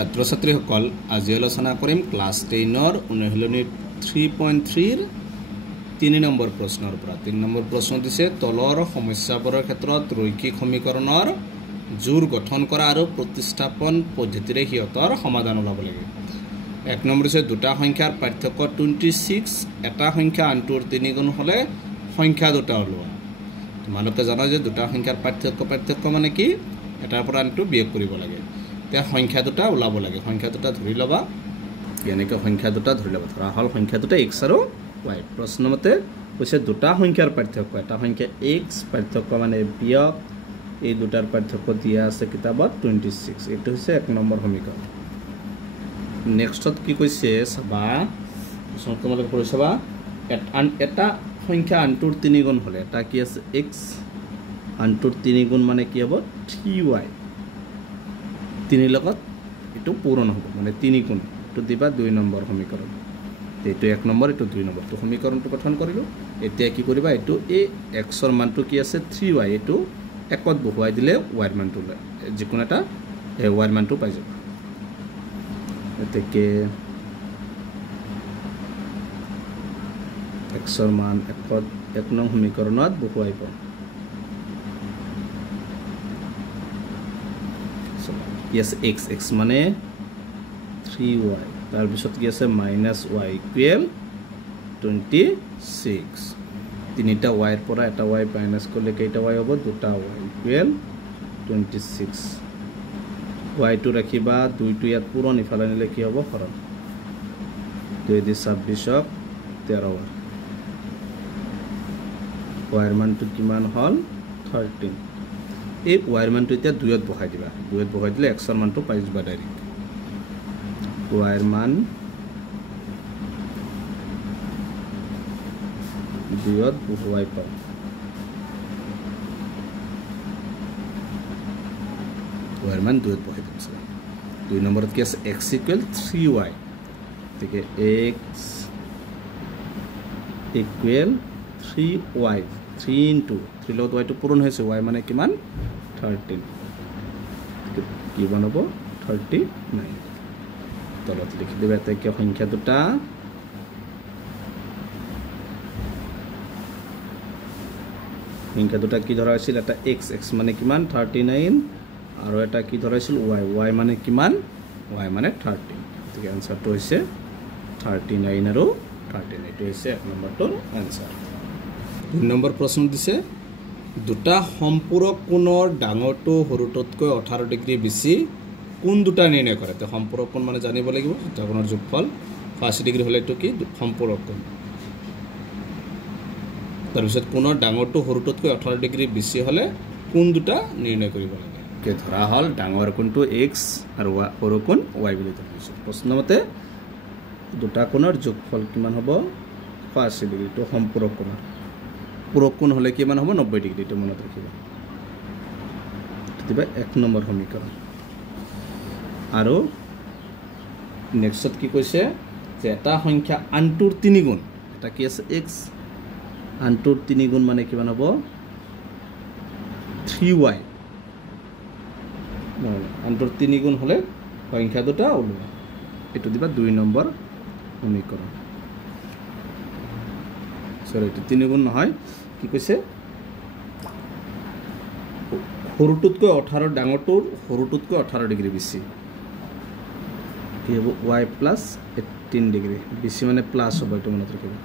ছাত্ৰ ছাত্ৰীসকল আজি আলোচনা কৰিম ক্লাছ 10ৰ অনুশীলনী 3.3 ৰ 3 নম্বৰ প্ৰশ্নৰ পৰা 3 নম্বৰ প্ৰশ্ন দিছে তলৰ সমস্যাবোৰৰ ক্ষেত্ৰত ৰৈখিক সমীকৰণৰ জোৰ গঠন কৰা আৰু প্ৰতিস্থাপন পদ্ধতিৰে হিয়তৰ সমাধান ওলাব লাগে। 1 নম্বৰ হৈছে দুটা সংখ্যাৰ পাৰ্থক্য 26 এটা সংখ্যা আনটোৰ 3 গুণ হলে সংখ্যা দুটা ওলোৱা। তোমালোকে জানা যে দুটা সংখ্যাৰ পাৰ্থক্য মানে কি এটাৰ পৰা আনটো বিয়োগ কৰিব লাগে। त्या সংখ্যা দুটা ওলাব লাগে সংখ্যা দুটা ধৰি লবা এনেকৈ সংখ্যা দুটা ধৰি লবা ধৰা হল সংখ্যা দুটা x আৰু y প্ৰশ্ন মতে কৈছে দুটা সংখ্যাৰ পাৰ্থক্য এটা সংখ্যা x পাৰ্থক্য মানে বিয়োগ এই দুটাৰ পাৰ্থক্য দিয়া আছে কিতাপত 26 এটো হৈছে 1 নম্বৰ সমীকৰণ। নেক্সটত কি কৈছে চাবা প্ৰশ্নটো তোমালোকে পঢ়ি চাবা এটা সংখ্যা আনটোৰ 3 গুণ হলে এটা কি আছে x আনটোৰ 3 গুণ মানে কি হ'ব 3y 3 লগত এটো পূৰণ হ'ব মানে 3 গুণ তো দিবা 2 নম্বৰ সমীকৰণ এটো 1 নম্বৰ এটো 2 নম্বৰ তো সমীকৰণটো গঠন কৰিলো। এতিয়া কি কৰিবা এটো এই x ৰ মানটো কি আছে 3y এটো একত বহুৱাই দিলে y ৰ মানটো যিকোনো এটা y ৰ মানটো পাই যাব। এতেকে x ৰ মান একত 1 নং সমীকৰণত বহুৱাই পাম। Yes, x মানে 3y তাৰ পিছত কি আছে -y ইকুৱেল 26 তিনিটা y ৰ পৰা এটা y মাইনাস কৰিলে কেইটা y হ'ব দুটা y ইকুৱেল 26 y টো ৰাখিবা 2 টো ইয়াত পূৰণ ইফালে নিলে কি হ'ব হৰণ 2 দি 26 13 y ৰ মানটো কিমান হ'ল 13 এই y ৰ মানটো এতিয়া 2ত বহাই দিবা 2ত বহাই দিলে x ৰ মানটো পাই যাবা ডাইৰেক্ট y ৰ মান 2ত বহাই পাও y ৰ মান 2ত বহাই দিছো 2 নম্বৰত কি আছে x ইকুৱেল 3y ঠিক x ইকুৱেল 3y 3 into 3 লগত y টো পূৰণ হৈছে y মানে কিমান 13 কি বনাব 39 তলত লিখি দিবা এতে কি সংখ্যা দুটা কি ধৰা হৈছিল এটা x মানে কিমান 39 আৰু এটা কি ধৰা হৈছিল y মানে কিমান y মানে 13 ঠিক আনসাৰটো হৈছে 39 আৰু 13 এটো হৈছে 1 নম্বৰটোৰ আনসাৰ। 2 নম্বৰ প্ৰশ্ন দিছে দুটা সম্পূৰক কোণৰ ডাঙৰটো সৰুটোতকৈ 18 ডিগ্ৰী বেছি কোন দুটা নিৰ্ণয় কৰে তে সম্পূৰক কোণ মানে জানিব লাগিব দুটা কোণৰ যোগফল 80 ডিগ্ৰী হলে এটো কি সম্পূৰক কোণ তাৰ পিছত কোণৰ ডাঙৰটো সৰুটোতকৈ 18 ডিগ্ৰী বেছি হলে কোন দুটা নিৰ্ণয় কৰিব লাগে কে ধৰা হল ডাঙৰ কোণটো x আৰু সৰু কোণ y বুলি ধৰিছো। প্ৰশ্ন মতে দুটা কোণৰ যোগফল কিমান হ'ব 80 ডিগ্ৰী তো সম্পূৰক কোণ পূৰক কোণ হলে কিমান হ'ব 90 ডিগ্ৰী তো মনত ৰাখিবা দিবা 1 নম্বৰ সমীকৰণ। আৰু নেক্সট কি কৈছে যে এটা সংখ্যা আনটোৰ 3 গুণ এটা কি আছে x আনটোৰ 3 গুণ মানে কিমান হ'ব 3y আনটোৰ 3 গুণ হলে সংখ্যা দুটা ওলোৱা এটো দিবা 2 নম্বৰ সমীকৰণ সৰি এটো 3 গুণ নহয় কি কৈছে সৰুটোতকৈ 18 ডাঙৰটোৰ সৰুটোতকৈ 18 ডিগ্ৰী বেছি কি হ'ব y + 18 ডিগ্ৰী বেছি মানে প্লাস হ'ব এটো মনত ৰাখিবা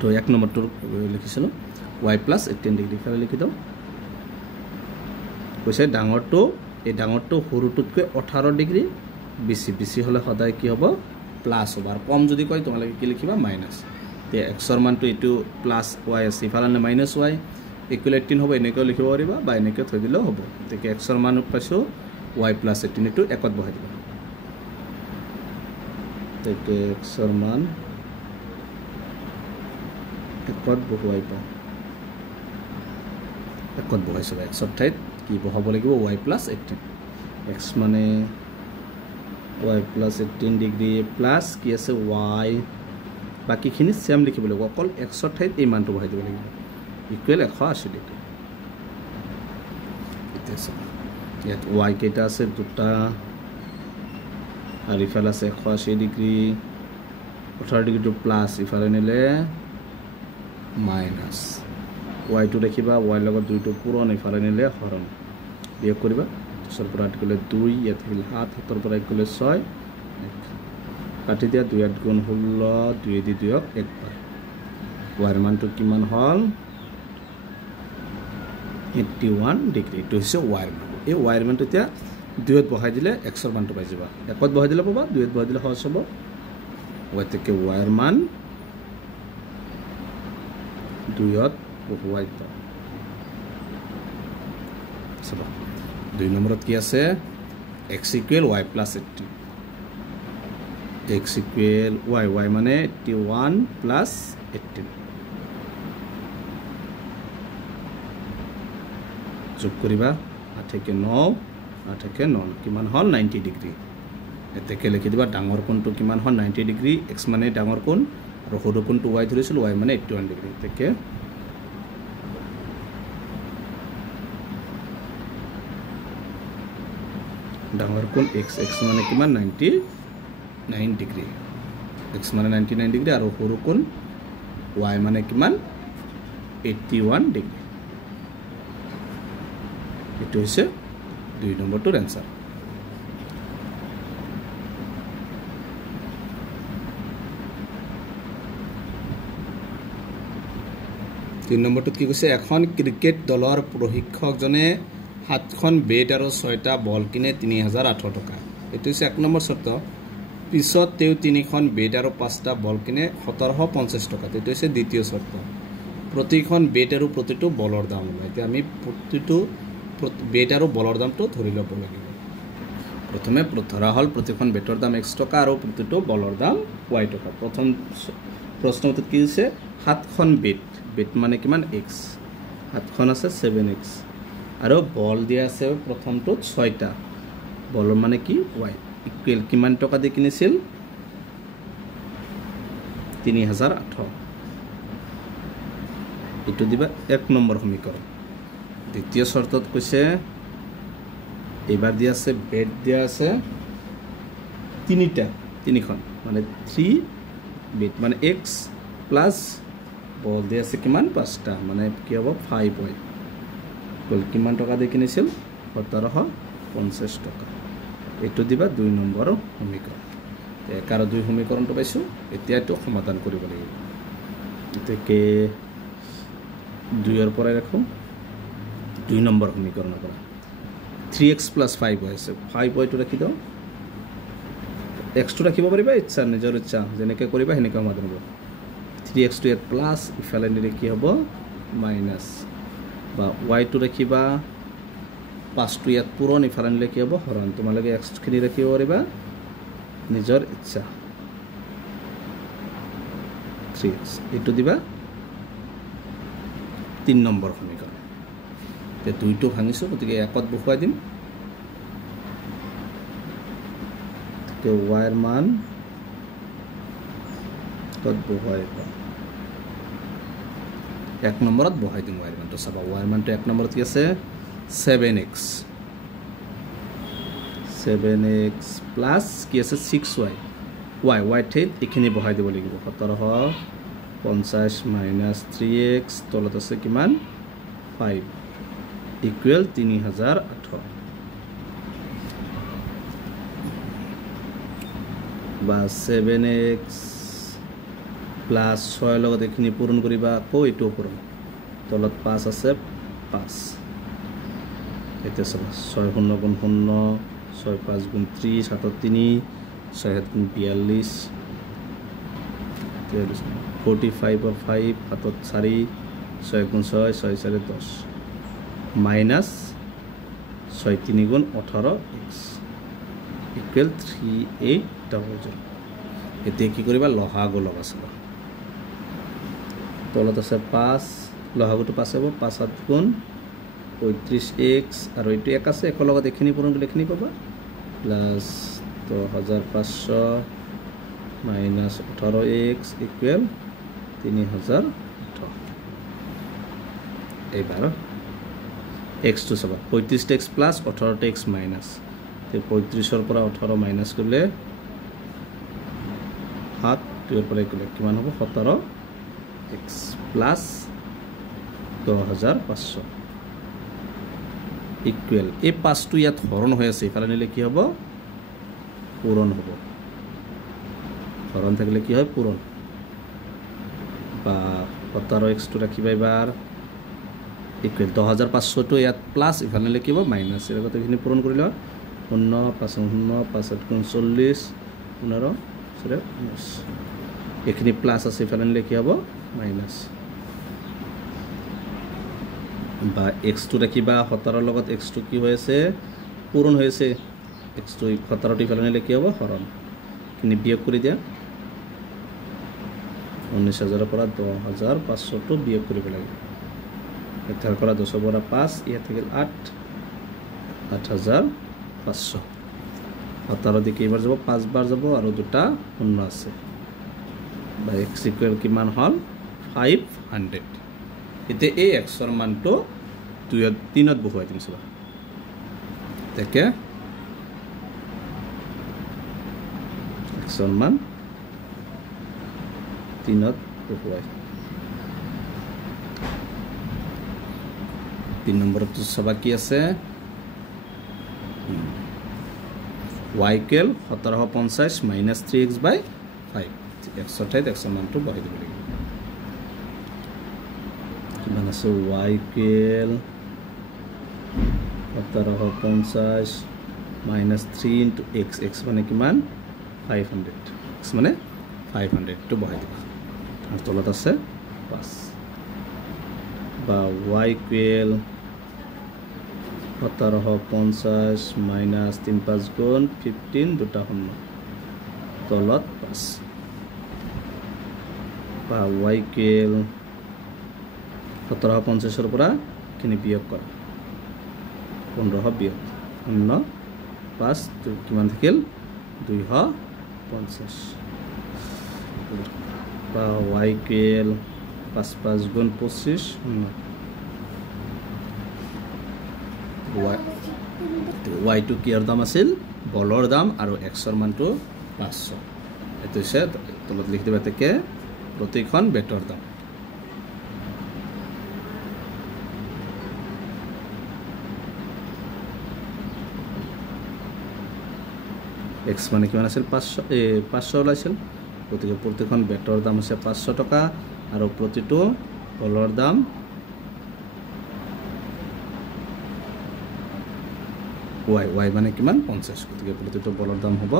তো 1 নম্বৰটো লিখিছিলো y + 18 ডিগ্ৰী ফালে লিখি দাও কৈছে ডাঙৰটো এই ডাঙৰটো সৰুটোতকৈ 18 ডিগ্ৰী বেছি হলে সদায় কি হ'ব প্লাস হ'ব আৰু কম যদি কয় তোমালোকে কি লিখিবা মাইনাস তে x ৰ মানটো এটো +y আছে ইফালে -y ইকুৱেল 18 হ'ব এনেকৈ লিখিব পাৰিবা বা এনেকৈ থৈ দিলেও হ'ব তে x ৰ মান পাইছো y + 18 এটো একত বহাই দিবা তে x ৰ মান একত বহাই পাও একত বহাইছো x ৰ ঠাইত কি বহাব লাগিব y + 18 x মানে y + 18 ডিগ্ৰী প্লাস কি আছে y বাকিখিনি সেম লিখিব লাগিব অকল x ৰ ঠাইত এই মানটো বহাই দিব লাগিব ইকুৱেল 180 ডিগ্ৰী এতিয়া ইয়াত y কেইটা আছে দুটা আর ইফালে আছে 180 ডিগ্রি 18 ডিগ্রিটো প্লাস ইফালে নিলে মাইনাস y2 দেখিবা y লগত 2টো পূৰণ ইফালে নিলে হৰণ বিয়োগ কৰিবা 10ৰ পৰা 8 গ'লে 2 ইয়াত থাকিল 7 7ৰ পৰা 1 গ'লে 6 কাটি দিয়া 2 8 গুণ 16 2 দি 2 1 বাৰ y ৰ মানটো কিমান হল 81 ডিগ্ৰী এটো হৈছে y ৰ মান এই y ৰ মানটো এতিয়া 2 ত বহাই দিলে x ৰ মানটো পাই যাবা 1 ত বহাই দিলে পাবা 2 ত বহাই দিলে সহজ হ'ব y থেকে y ৰ মান 2 ত বহুৱাই পাওঁ চলো 2 নম্বৰত কি আছে x equal y plus 18 x equal y মানে 81 plus 18 যোগ কৰিবা 8 থেকে 9 8 থেকে 9 কিমান হল 90 ডিগ্ৰী এতেকে লিখি দিবা ডাঙৰ কোণটো কিমান হল 90 ডিগ্ৰী x মানে ডাঙৰ কোণ আৰু সৰু কোণটো y ধৰিছিল y মানে 81 ডিগ্ৰী এতেকে ডাঙৰ কোণ x মানে কিমান 99 ডিগ্ৰী x মানে 99 ডিগ্ৰী আৰু সৰু কোণ y মানে কিমান 81 ডিগ্ৰী এটো হৈছে 2 নম্বৰটোৰ आंसर 3 নম্বৰটোত কি কৈছে এখন ক্ৰিকেট দলৰ প্ৰশিক্ষকজনে 7খন বেট আৰু 6টা বল কিনে 3018 টকা এটো হৈছে 1 নম্বৰ শৰ্ত পিছত তেও 3খন বেট আৰু 5টা বল কিনে 1750 টকা এটো হৈছে দ্বিতীয় শৰ্ত প্ৰতিখন বেট আৰু প্ৰতিটো বলৰ দাম এতিয়া আমি প্ৰতিটো বেট আৰু বলৰ দামটো ধৰি ল'ব লাগিব প্ৰথমে ধৰা হল প্ৰতিখন বেটৰ দাম x টকা আৰু প্ৰতিটো বলৰ দাম y টকা প্ৰথম প্ৰশ্নটোত কি হৈছে 7খন বেট মানে কিমান x 7খন আছে 7x আৰু বল দিয়া আছে প্ৰথমটোত 6টা বলৰ মানে কি y ইকুৱেল কিমান টকা দি কিনিছিল 3018 এটো দিবা 1 নম্বৰ সমীকৰণ দ্বিতীয় শৰ্তত কৈছে এবাৰ দিয়া আছে বেট দিয়া আছে তিনিখন মানে 3 বেট মানে x প্লাস বল দিয়া আছে কিমান 5টা মানে কি হ'ব 5 হয় কল কিমান টকা দি কিনিছিল 1750 টকা এটো দিবা 2 নম্বৰ সমীকৰণ এক আৰু 2 সমীকৰণটো পাইছো এতিয়া এটো সমাধান কৰিব লাগিব এতেকে 2 ৰ পৰা ৰাখো 2 নম্বৰ সমীকৰণৰ পৰা 3x plus 5 হৈছে 5 পইটো ৰাখি দাও x টো ৰাখিব পাৰিবা ইচ্ছা নিজৰ ইচ্ছা যেনেকৈ কৰিবা হেনেকৈ সমাধান হ'ব 3x টো ইয়াত প্লাস ইফালে নিলে কি হ'ব মাইনাস বা y টো ৰাখিবা 5 টো ইয়াত পূৰণ ইফালে নিলে কি হ'ব হৰণ তোমালোকে x খিনি ৰাখিব পাৰিবা নিজৰ ইচ্ছা 3x এটো দিবা 3 নম্বৰ সমীকৰণ তে 2টো ভাঙিছো গতিকে 1ত বহুৱাই দিম তে y ৰ মান তত বহুৱাই পাম 1 নম্বৰত বহাই দিম y ৰ মানটো চাবা y ৰ মানটো 1 নম্বৰত কি আছে 7x প্লাস কি আছে 6y y ঠেত এখিনি বহাই দিব লাগিব 1750 মাইনাস 3x তলত আছে কিমান 5 ইকুৱেল 3018 বা 7x প্লাস 6 লগত এখিনি পূৰণ কৰিবা আকৌ এটো পূৰণ তলত 5 আছে 5 এটা সব 6 0 গুণ 0 6 5 গুণ 30 7 3 6 গুণ 42 45 और 5 7 4 6 गुण 6 6 4 10 माइनस 6 3 गुण 18x इक्वल 3800 এতে কি কৰিবা লহাগু লগাছব তলত আছে 5 লহাগুটো পাছ হ'ব 5 7 গুণ 35x আৰু এটো এক আছে এক লগত এখিনি পূৰণ কৰি এখিনি পাবা প্লাস 1500 माइनस 18x इक्वल 3018 एबार x तो सब 35x प्लस 18x माइनस 35 पर 18 माइनस करले 7 2 পৰা গ'লে কিমান হ'ব 17x প্লাস 10500 ইকুৱেল এই 5টো ইয়াত হৰণ হৈ আছে ইফালে নিলে কি হ'ব পূৰণ হ'ব হৰণ থাকিলে কি হয় পূৰণ বা 17x টো ৰাখিবা এবাৰ ইকুৱেল 10500 টো ইয়াত প্লাস ইফালে নিলে কি হ'ব মাইনাস এর কথা এখিনি পূৰণ কৰি লও 0 5 0 5 40 15 সরে এখিনি প্লাস আছে ইফালে নিলে কি হ'ব মাইনাস বা x টো ৰাখিবা 17 লগত x টো কি হৈ আছে পূৰণ হৈ আছে x টো 17 টো ইফালে নিলে কি হ'ব হৰণ কিনি বিয়োগ কৰি দিয়া 19000 পৰা 10500 টো বিয়োগ কৰিব লাগে এটাৰ পৰা 10 পৰা 5 ইয়া থাকিল 8 8500 17 দিকে এবাৰ যাব 5 বাৰ যাব আৰু দুটা শূন্য আছে বা x ইকুৱেল কিমান হল 500 এতে এই x ৰ মানটো 2 3 ত বহুৱাই দিম চলা দেখে x ৰ মান 3 ত বহুৱাই 3 নম্বৰত সবা কি আছে y equal 1750 minus 3x by 5 x ৰ ঠাইত x ৰ মানটো বহাই দিব লাগিব কিমান আছে y equal 1750 minus 3 into x x মানে কিমান 500 x মানে 500 টো বহাই দিব আর তলত আছে 5 বা y ইকুৱেল 1750 minus 3 5 গুণ 15 দুটা শূন্য তলত 5 বা y ইকুৱেল 1750 ৰ পৰা কিনি বিয়োগ কৰা 15 বিয়োগ 0 5 কিমান থাকিল 250 বা y ইকুৱেল 5 5 গুণ 25 y টো কিৰ দাম আছিল বলৰ দাম আৰু x ৰ মানটো 500 এটো হৈছে তলত লিখি দিবা তেকে প্ৰতিখন বেটৰ দাম x মানে কিমান আছিল 500 ওলাইছিল গতিকে প্ৰতিখন বেটৰ দাম হৈছে 500 টকা আৰু প্ৰতিটো বলৰ দাম y মানে কিমান 50 গতিকে প্ৰতিটো বলৰ দাম হ'ব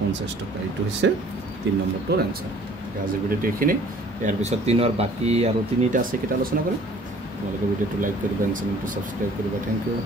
50 টকা এইটো হৈছে 3 নম্বৰটোৰ आंसर আজি ভিডিওটো এখিনি ইয়াৰ পিছত 3 ৰ বাকি আৰু 3টা আছে কিটা আলোচনা কৰিম তোমালোকে ভিডিওটো লাইক কৰিবা চেনেলটো সাবস্ক্ৰাইব কৰিবা থ্যাংক ইউ